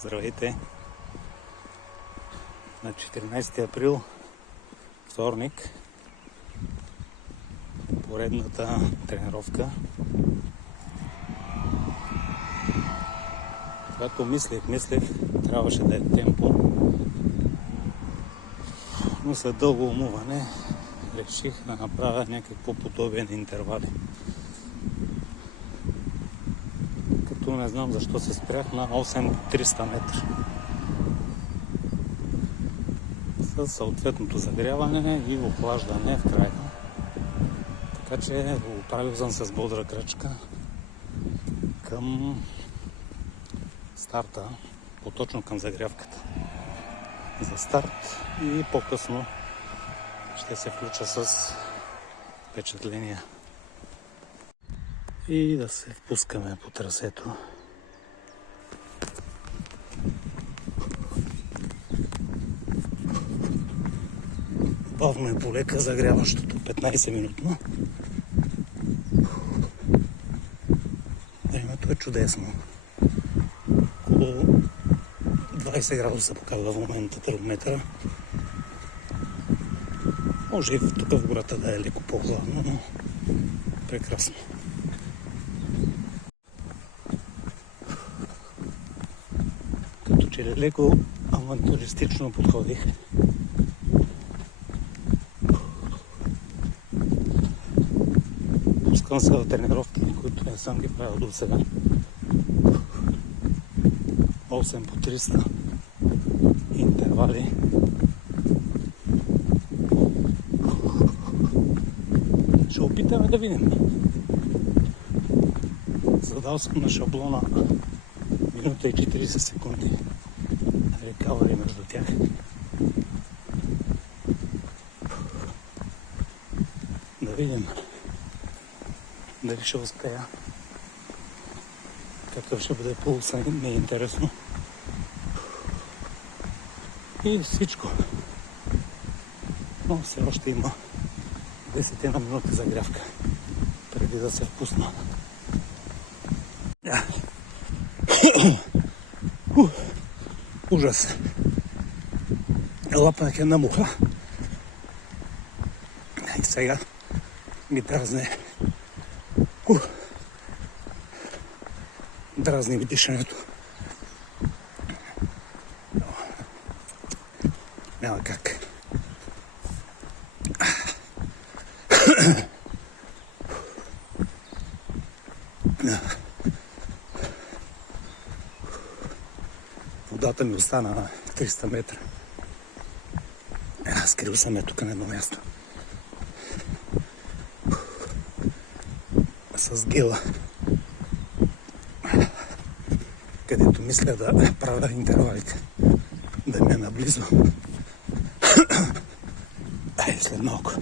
Здравейте! На 14 април, вторник, поредната тренировка. Когато мислех, трябваше да е темпо, но след дълго умуване реших да направя някакво подобие на интервали. Като не знам защо се спрях на 8-300 метра. Със съответното загряване и охлаждане в края. Така че оправил съм с бодра крачка към старта, по-точно към загрявката. За старт и по-късно ще се включа с впечатления. И да се впускаме по трасето. Бавно и полека загряващото 15-минутно. Времето е чудесно. Около 20 градуса показва в момента термометъра. Може и тук в гората да е леко по-хладно, но прекрасно. Като че леко авантюристично подходих. Пускам се в тренировки, които не съм ги правил до сега. 8 по 300 интервали. Ще опитаме да видим. Задал съм на шаблона минута и 40 секунди. Рекавари между тях. Да видим дали ще успея. Какъв ще бъде пулса, ми е интересно. И всичко. Но все още има 10 на минути загрявка, преди да се впусна. Ужас. Лапнах една муха. И сега ми дразне. Дразни ми дишането. Няма как. Водата ми остана на 300 метра. Скрил съм я тук на едно място. С гела. Където мисля да правя интервалите. Да ми е наблизо. След малко.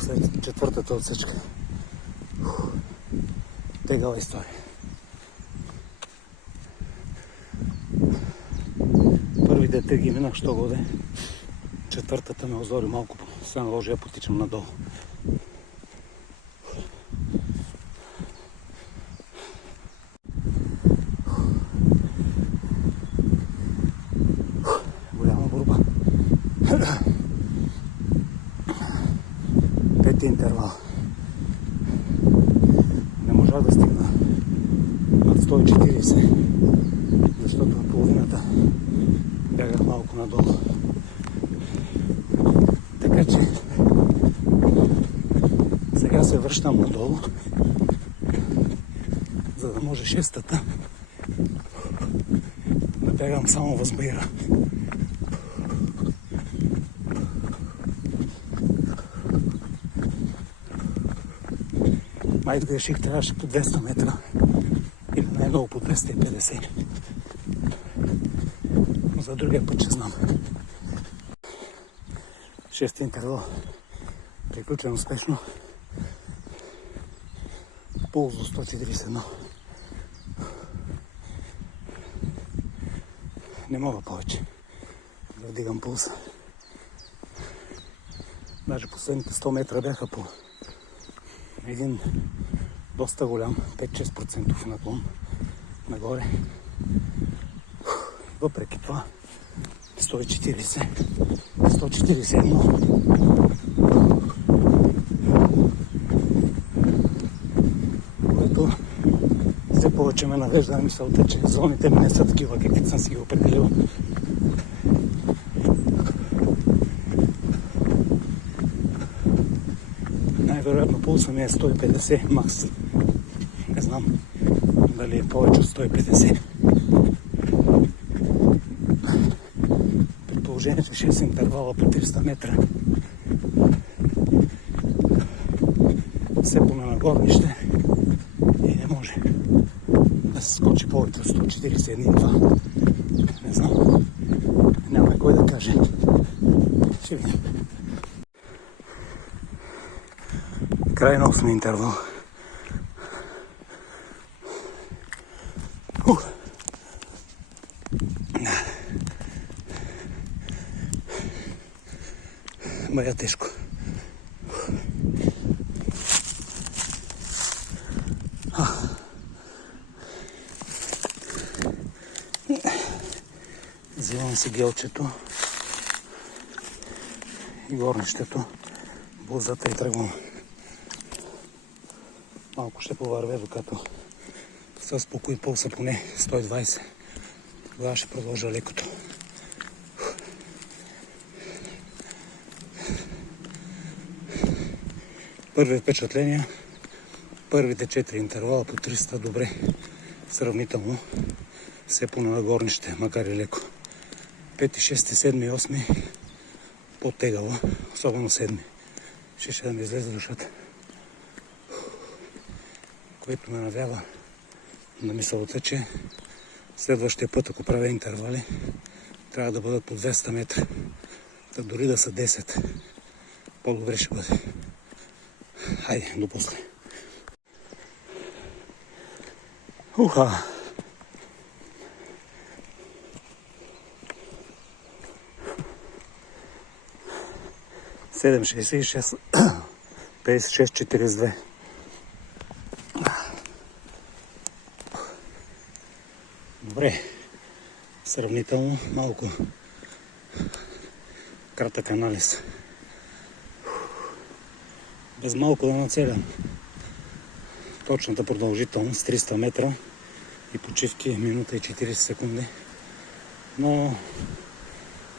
След четвъртата отсечка. Тегава история. Първите теги минах, що годе. Четвъртата ме озори малко. Се наложи да потичам надолу. Голяма борба. Пети интервал. Не можах да стигна над 140, защото на половината бягах малко надолу. Така че сега се връщам надолу, за да може шестата да бягам само възбира. Май греших, трябваше по 200 метра или най-много по 250. Но за другия път ще знам. Шести интервал. Приключен успешно. Пулс до 141. Не мога повече да вдигам пулса. Даже последните 100 метра бяха по един доста голям, 5-6% наклон нагоре. Въпреки това 140, 141, което все повече ме навежда на мисълта, че зоните ми не са такива, каквито съм си ги определил. Най-вероятно пулса ми е 150 макс. Не знам дали е повече от 150. При положение, че 6 интервала по 300 метра. Все поне на горнище и не може да се скочи повече от 141. Не знам. Няма кой да каже. Ще видим. Край на 8 интервал. Бая тежко. Взимам си гелчето и горнището, бузата и тръгвам. Малко ще повървя, докато се успокои пулса поне 120. Тогава ще продължа лекото. Първи впечатления, първите 4 интервала по 300 добре, сравнително, все поне на горнище, макар и леко. 5, 6, 7, 8 по-тегало, особено 7. Ще да ми излезе душата, което ме навява на мисълта, че следващия път, ако правя интервали, трябва да бъдат по 200 метра. Та дори да са 10, по-добре ще бъде. Хайде, до после. Уха! Седем 66, 56-42. Добре, сравнително малко кратък анализ. Без малко да нацелям. Точната продължителност 300 метра и почивки минута и 40 секунди. Но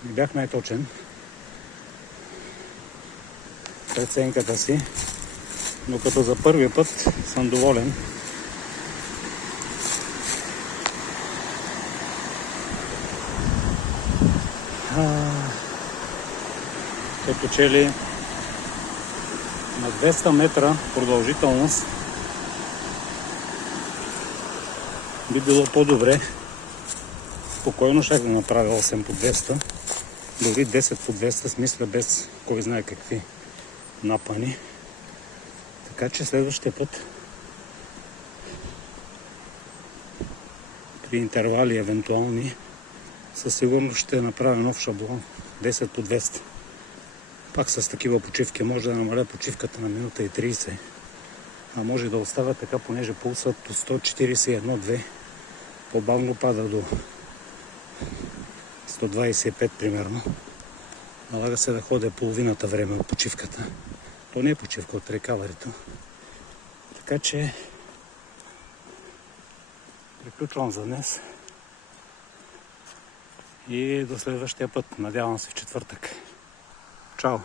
не бях най-точен. Преценката си, но като за първи път съм доволен. Като че ли на 200 метра продължителност би било по-добре. Спокойно ще да направя 8 по 200, дори 10 по 200, смисля без кой знае какви напани. Така че следващия път при интервали евентуални със сигурност ще направя нов шаблон 10 по 200. Пак с такива почивки може да намаля почивката на минута и 30, а може да оставя така, понеже пулсът от 141-2 по-бавно пада до 125 примерно. Налага се да ходя половината време от почивката. То не е почивка, от рекаварито. Така че приключвам за днес и до следващия път. Надявам се в четвъртък. Чао!